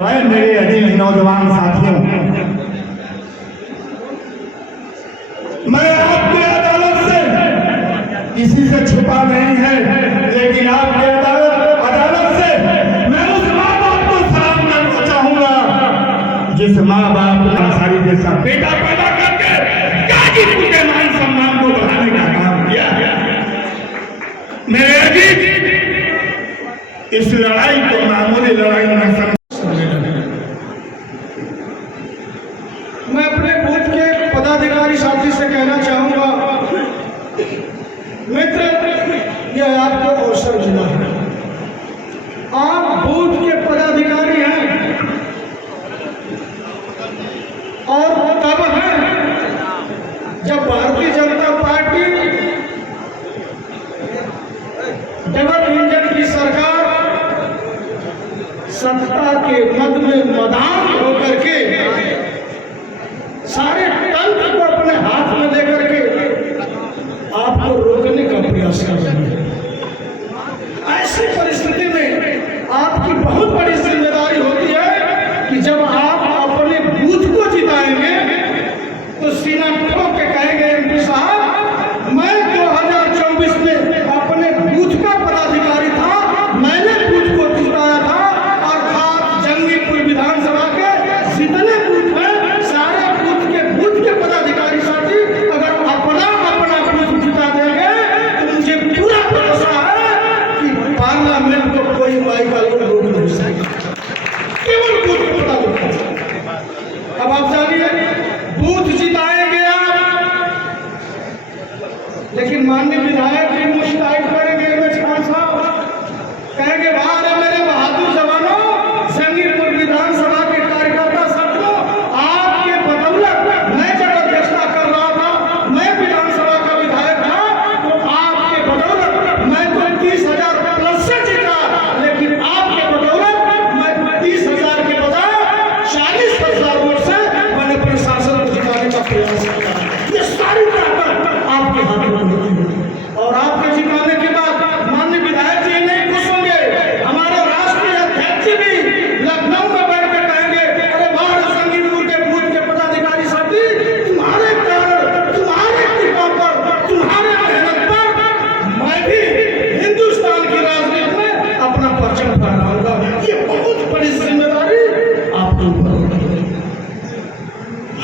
मेरे अजीज नौजवान साथियों, मैं आपकी अदालत से किसी से छुपा नहीं है, लेकिन आपकी अदालत से मैं उस माँ बाप को सलाम करना चाहूंगा जिस माँ बाप ने अंसारी जैसा बेटा पैदा करके गाजीपुर के मान सम्मान को बढ़ाने का काम किया। मेरे अजीज, इस लड़ाई को मामूली लड़ाई न समझ। मैं अपने बूथ के पदाधिकारी साथी से कहना चाहूंगा, मित्र, यह आपका अवसर मिला है। आप बूथ के पदाधिकारी हैं और तब हैं जब Bharatiya Janata party double engine की सरकार सत्ता के मद में मदान होकर के सारे तंत्र को अपने हाथ में लेकर के आपको रोकने का प्रयास कर रही है। ऐसी परिस्थिति में आपकी बहुत बड़ी जिम्मेदारी होती है कि जब आप अपने बूथ को जिताएंगे तो सीना ठोक के कहेंगे, एमपी साहब, मैं 2024 में अपने बूथ का पदाधिकारी था, मैंने बूथ को जिताया था, और आप जंगीपुर विधानसभा के जितने बूथ हैं पदाधिकारी साथी अगर अपना बूथ जिता देंगे तो मुझे पूरा भरोसा है कि पार्लियामेंट को कोई बाईकाल रोक नहीं सकेगा, केवल बूथ पदाधिकारी। अब आप जानिए, बूथ जिताएंगे आप, लेकिन माननीय विधायक भी मुश्ताइद करेंगे, कहेंगे, भाई मेरे बहादुर जवानों, जंगीपुर विधानसभा के कार्यकर्ता साथियों, आपके बदौलत मैं जब अध्यक्षता कर रहा था, मैं विधानसभा का विधायक था, तो आपके बदौलत मैं तो 30,000 प्लस से जीता, लेकिन आपके बदौलत मैं 30,000 के बजाय 40,000 वोट से मैंने प्रशासन को जिताने का प्रयास किया। ये सारी ताकत आपके हाथ में होती है, और आपके जिताने के बाद माननीय विधायक जी नहीं खुश होंगे, हमारे राष्ट्रीय अध्यक्ष भी लखनऊ में बैठ कर कहेंगे, अरे बाहर संगीतपुर के बूथ के पदाधिकारी साथी, तुम्हारे कारण, तुम्हारे कृपा पर, तुम्हारे मेहनत पर मैं भी हिंदुस्तान की राजनीति में अपना परचम फहराऊंगा। ये बहुत बड़ी जिम्मेदारी आपके ऊपर होती है।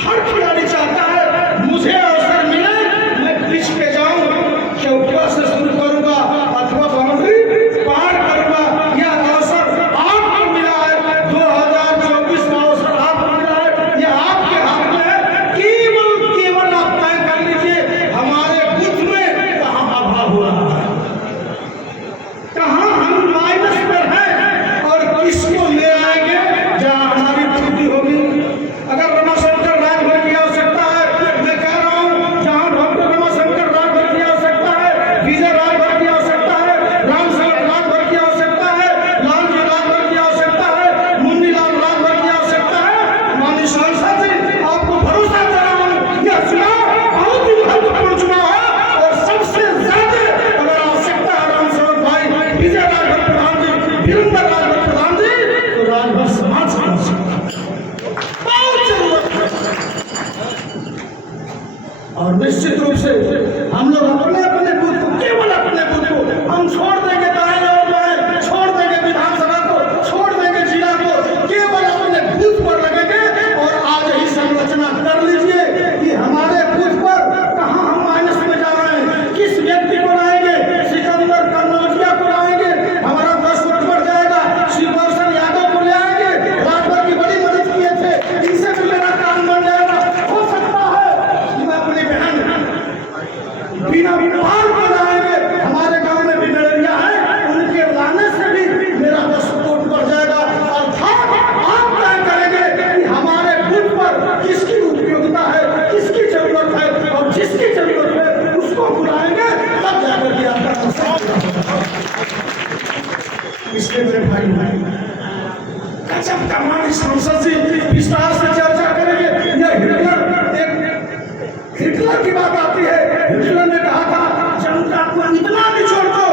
हर खिलाड़ी चाहता है मुझे अवसर मिले, मैं पिच पे जाऊं, चौका से शुरू करूंगा अथवा बाउंड्री पार करूंगा। यह अवसर आपको मिला है, 2024 का अवसर आपको मिला है, यह आपके हाथ में है। केवल आप तय कर लीजिए हमारे बूथ में कहाँ अभाव हो रहा है, कहाँ हम माइनस पर हैं, और किसको ले आएंगे जहाँ हमारी पूर्ति होगी। अगर रमाशंकर राजभर की आवश्यकता है, मैं कह रहा हूँ, जहाँ डॉक्टर रमाशंकर राजभर की आवश्यकता है, विजय राजभर की आवश्यकता है, रामशंकर राजभर की आवश्यकता है, लालजी राजभर की आवश्यकता है, मुन्नीलाल राजभर की आवश्यकता है, माननीय सांसद जी, आपको भरोसा दे रहा हूँ, यह चुनाव बहुत ही महत्वपूर्ण चुनाव है, और सबसे ज्यादा अगर आवश्यकता है रामशंकर भाई, विजय राजभर प्रधान जी, वीरेंद्र राजभर प्रधान जी, तो राजभर समाज की आवश्यकता है, बहुत जरूरत है। और निश्चित रूप से हम लोग अपने अपने बूथ को, केवल अपने बूथ को हम छोड़ देंगे, दाएं और बाएं छोड़ देंगे, विधानसभा को छोड़ देंगे, जिला को, केवल अपने बूथ पर लगेंगे। और आज ही संरचना कर लीजिए कि हमारे बूथ पर कहाँ हम माइनस में जा रहे हैं, किस व्यक्ति को लाएंगे, सिकंदर कन्नौजिया को लाएंगे, हमारा 10 वोट बढ़ जाएगा, शिवदर्शन यादव को ले आएंगे, राजभर की बड़ी मदद किए थे, इनसे भी मेरा काम बन जाएगा। हो सकता है कि मैं अपनी बहन बिना पार को लाएंगे, हमारे गांव में भी गड़रिया है, उनके लाने से भी मेरा 10 वोट बढ़ जाएगा। अर्थात आप तय करेंगे कि हमारे बूथ पर किसकी उपयोगिता है, किसकी जरूरत है, और जिसकी जरूरत है उसको बुलाएंगे, तब जाकर के आपका इसलिए मेरे भाई गजब का माननीय सांसद जी विस्तार से चर्चा करेंगे। यह हिटलर की बात आती है, हिटलर ने कहा था जनता को इतना निचोड़ दो,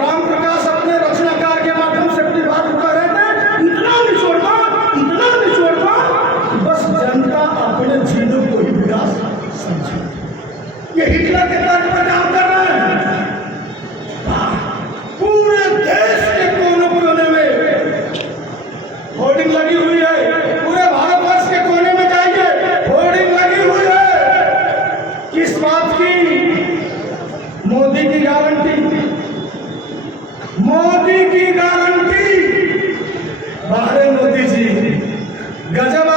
राम प्रकाश अपने रचनाकार के माध्यम से अपनी बात कर रहे थे, इतना निचोड़ दो कि होर्डिंग लगी हुई है, पूरे भारतवर्ष के कोने में जाइए, होर्डिंग लगी हुई है। किस बात की? मोदी की गारंटी, मोदी की गारंटी। बाहर मोदी जी गजब